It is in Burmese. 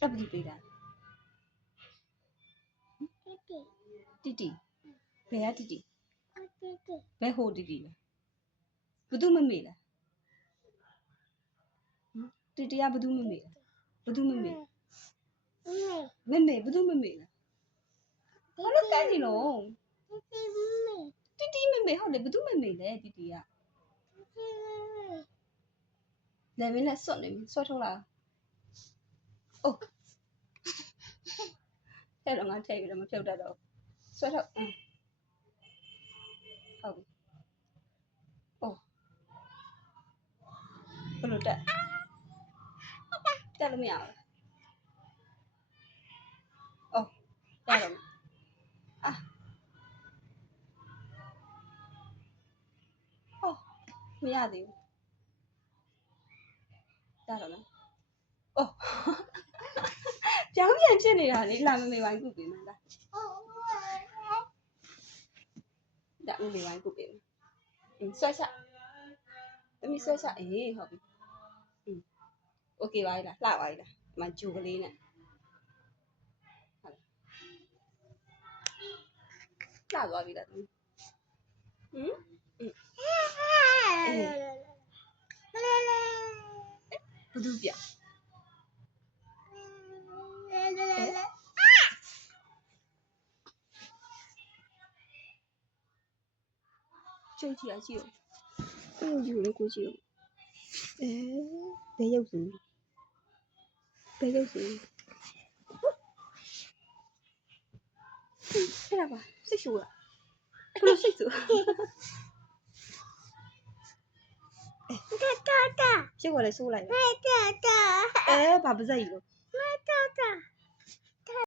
ဘယ်သူပေးတာတီတီဘယ်ကတီတီဘယ်ဟိုတီတီလဲဘသူမမေ့လားတီတီကဘသူမမေ့လားဘသူမမေ့မမေ့ဘသူမမေ့လားဘာလို့ကဲနေလို့တီတီမမေ့ဟုတ်တယ်ဘသူမမေ့လဲတီတီကလည်းမင်းနဲ့စွတ်နေပြီစွတ်ထုတ်လာအိုးအဲ့တော့ငါထည့်ပြီးတော့မဖြုတ်တတ်တော့စွတ်ထုတ်ဟုတ်ပြီအိုးဘလို့တက်လို့မရဘူးအိုးရတော့အာဟောမရသေးဘူးရတော့မယ်အိုးပြောင်းပြန်ဖြစ်နေတာလေလာမမေပိုင်းကုပေးမယ်လားဒါမမေပိုင်းကုပေးမယ်ဆွဲချသမီးဆွဲချအေးဟုတ်ပြီโอเคပါလားလှပါပြီလားဒီမှာဂျူကလေးနဲ့ဟုတ်လားလှသွားပြီလားသမီးဘသူပြကြည့်ကြည့်ကြည့်ယူလို့ကိုကြည့်ဘယ်ရောက်စုအဲ့ဒါပါစိတ်ရှူလားဘလို့စိတ်ရှူတာရှူရလဲဆိုးလိုက်ဘာပါစက်ယူလို့